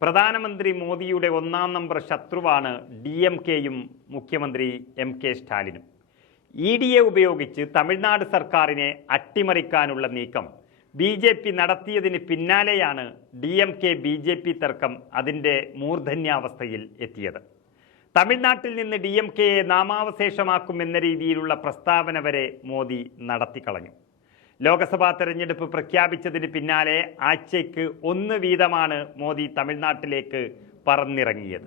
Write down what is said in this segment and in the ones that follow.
പ്രധാനമന്ത്രി മോദിയുടെ ഒന്നാം നമ്പർ ശത്രുവാണ് DMKയും മുഖ്യമന്ത്രി MK സ്റ്റാലിനും. EDയെ ഉപയോഗിച്ച് തമിഴ്നാട് സർക്കാരിനെ അട്ടിമറിക്കാനുള്ള നീക്കം BJP നടത്തിയതിന് പിന്നാലെയാണ് DMK-BJP തർക്കം അതിൻ്റെ മൂർധന്യാവസ്ഥയിൽ എത്തിയത്. തമിഴ്നാട്ടിൽ നിന്ന് DMKയെ നാമാവശേഷമാക്കുമെന്ന രീതിയിലുള്ള പ്രസ്താവന വരെ മോദി നടത്തിക്കളഞ്ഞു. ലോക്സഭാ തെരഞ്ഞെടുപ്പ് പ്രഖ്യാപിച്ചതിന് പിന്നാലെ ആഴ്ചയ്ക്ക് 1 വീതമാണ് മോദി തമിഴ്നാട്ടിലേക്ക് പറന്നിറങ്ങിയത്.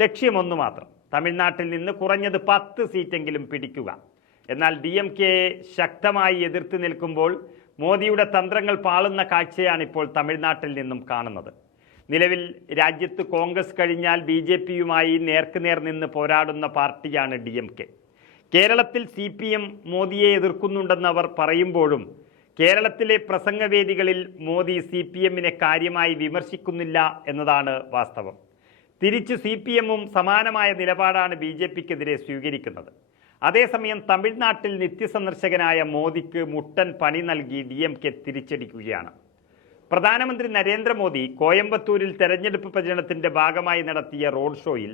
ലക്ഷ്യമൊന്നു മാത്രം, തമിഴ്നാട്ടിൽ നിന്ന് കുറഞ്ഞത് 10 സീറ്റെങ്കിലും പിടിക്കുക. എന്നാൽ DMKയെ ശക്തമായി എതിർത്ത് നിൽക്കുമ്പോൾ മോദിയുടെ തന്ത്രങ്ങൾ പാളുന്ന കാഴ്ചയാണ് ഇപ്പോൾ തമിഴ്നാട്ടിൽ നിന്നും കാണുന്നത്. നിലവിൽ രാജ്യത്ത് കോൺഗ്രസ് കഴിഞ്ഞാൽ BJPയുമായി നേർക്കുനേർ നിന്ന് പോരാടുന്ന പാർട്ടിയാണ് DMK. കേരളത്തിൽ CPM മോദിയെ എതിർക്കുന്നുണ്ടെന്നവർ പറയുമ്പോഴും കേരളത്തിലെ പ്രസംഗവേദികളിൽ മോദി CPMനെ കാര്യമായി വിമർശിക്കുന്നില്ല എന്നതാണ് വാസ്തവം. തിരിച്ച് CPMും സമാനമായ നിലപാടാണ് BJPക്കെതിരെ സ്വീകരിക്കുന്നത്. അതേസമയം തമിഴ്നാട്ടിൽ നിത്യസന്ദർശകനായ മോദിക്ക് മുട്ടൻ പണി നൽകി DMK തിരിച്ചടിക്കുകയാണ്. പ്രധാനമന്ത്രി നരേന്ദ്രമോദി കോയമ്പത്തൂരിൽ തെരഞ്ഞെടുപ്പ് പ്രചരണത്തിന്റെ ഭാഗമായി നടത്തിയ റോഡ് ഷോയിൽ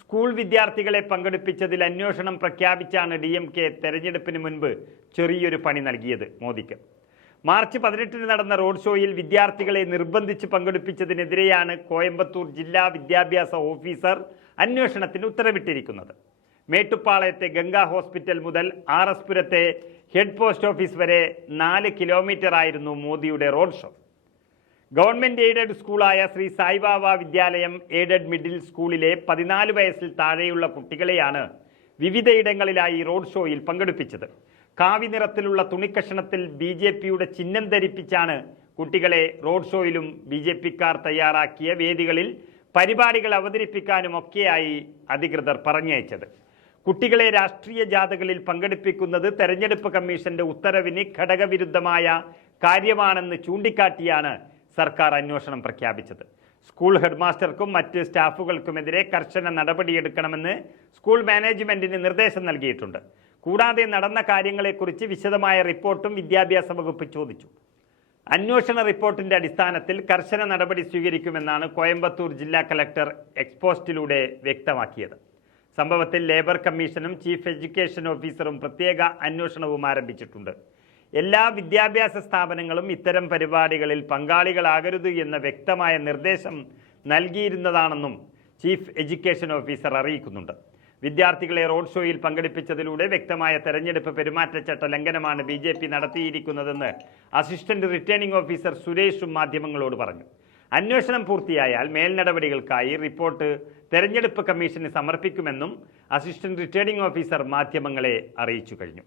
സ്കൂൾ വിദ്യാർത്ഥികളെ പങ്കെടുപ്പിച്ചതിൽ അന്വേഷണം പ്രഖ്യാപിച്ചാണ് DMK തെരഞ്ഞെടുപ്പിന് മുൻപ് ചെറിയൊരു പണി നൽകിയത് മോദിക്ക്. മാർച്ച് 18 നടന്ന റോഡ് ഷോയിൽ വിദ്യാർത്ഥികളെ നിർബന്ധിച്ച് പങ്കെടുപ്പിച്ചതിനെതിരെയാണ് കോയമ്പത്തൂർ ജില്ലാ വിദ്യാഭ്യാസ ഓഫീസർ അന്വേഷണത്തിന് ഉത്തരവിട്ടിരിക്കുന്നത്. മേട്ടുപ്പാളയത്തെ ഗംഗാ ഹോസ്പിറ്റൽ മുതൽ RS പുരത്തെ ഹെഡ് പോസ്റ്റ് ഓഫീസ് വരെ 4 കിലോമീറ്റർ ആയിരുന്നു മോദിയുടെ റോഡ് ഷോ. ഗവൺമെന്റ് എയ്ഡഡ് സ്കൂളായ ശ്രീ സായിബാബ വിദ്യാലയം എയ്ഡഡ് മിഡിൽ സ്കൂളിലെ 14 വയസ്സിൽ താഴെയുള്ള കുട്ടികളെയാണ് വിവിധയിടങ്ങളിലായി റോഡ് ഷോയിൽ പങ്കെടുപ്പിച്ചത്. കാവി നിറത്തിലുള്ള തുണിക്കഷണത്തിൽ BJPയുടെ ചിഹ്നം ധരിപ്പിച്ചാണ് കുട്ടികളെ റോഡ് ഷോയിലും BJPക്കാർ തയ്യാറാക്കിയ വേദികളിൽ പരിപാടികൾ അവതരിപ്പിക്കാനുമൊക്കെയായി അധികൃതർ പറഞ്ഞയച്ചത്. കുട്ടികളെ രാഷ്ട്രീയ ജാഥകളിൽ പങ്കെടുപ്പിക്കുന്നത് തെരഞ്ഞെടുപ്പ് കമ്മീഷന്റെ ഉത്തരവിന് ഘടകവിരുദ്ധമായ കാര്യമാണെന്ന് ചൂണ്ടിക്കാട്ടിയാണ് സർക്കാർ അന്വേഷണം പ്രഖ്യാപിച്ചത്. സ്കൂൾ ഹെഡ്മാസ്റ്റർക്കും മറ്റ് സ്റ്റാഫുകൾക്കുമെതിരെ കർശന നടപടിയെടുക്കണമെന്ന് സ്കൂൾ മാനേജ്മെന്റിന് നിർദ്ദേശം നൽകിയിട്ടുണ്ട്. കൂടാതെ നടന്ന കാര്യങ്ങളെക്കുറിച്ച് വിശദമായ റിപ്പോർട്ടും വിദ്യാഭ്യാസ വകുപ്പ് ചോദിച്ചു. അന്വേഷണ റിപ്പോർട്ടിന്റെ അടിസ്ഥാനത്തിൽ കർശന നടപടി സ്വീകരിക്കുമെന്നാണ് കോയമ്പത്തൂർ ജില്ലാ കളക്ടർ എക്സ്പോസ്റ്റിലൂടെ വ്യക്തമാക്കിയത്. സംഭവത്തിൽ ലേബർ കമ്മീഷനും ചീഫ് എഡ്യൂക്കേഷൻ ഓഫീസറും പ്രത്യേക അന്വേഷണവും ആരംഭിച്ചിട്ടുണ്ട്. എല്ലാ വിദ്യാഭ്യാസ സ്ഥാപനങ്ങളും ഇത്തരം പരിപാടികളിൽ പങ്കാളികളാകരുത് എന്ന വ്യക്തമായ നിർദ്ദേശം നൽകിയിരുന്നതാണെന്നും ചീഫ് എഡ്യൂക്കേഷൻ ഓഫീസർ അറിയിക്കുന്നുണ്ട്. വിദ്യാർത്ഥികളെ റോഡ് ഷോയിൽ പങ്കെടുപ്പിച്ചതിലൂടെ വ്യക്തമായ തെരഞ്ഞെടുപ്പ് പെരുമാറ്റച്ചട്ട ലംഘനമാണ് BJP നടത്തിയിരിക്കുന്നതെന്ന് അസിസ്റ്റന്റ് റിട്ടേണിംഗ് ഓഫീസർ സുരേഷും മാധ്യമങ്ങളോട് പറഞ്ഞു. അന്വേഷണം പൂർത്തിയായാൽ മേൽനടപടികൾക്കായി റിപ്പോർട്ട് തെരഞ്ഞെടുപ്പ് കമ്മീഷന് സമർപ്പിക്കുമെന്നും അസിസ്റ്റന്റ് റിട്ടേണിംഗ് ഓഫീസർ മാധ്യമങ്ങളെ അറിയിച്ചു കഴിഞ്ഞു.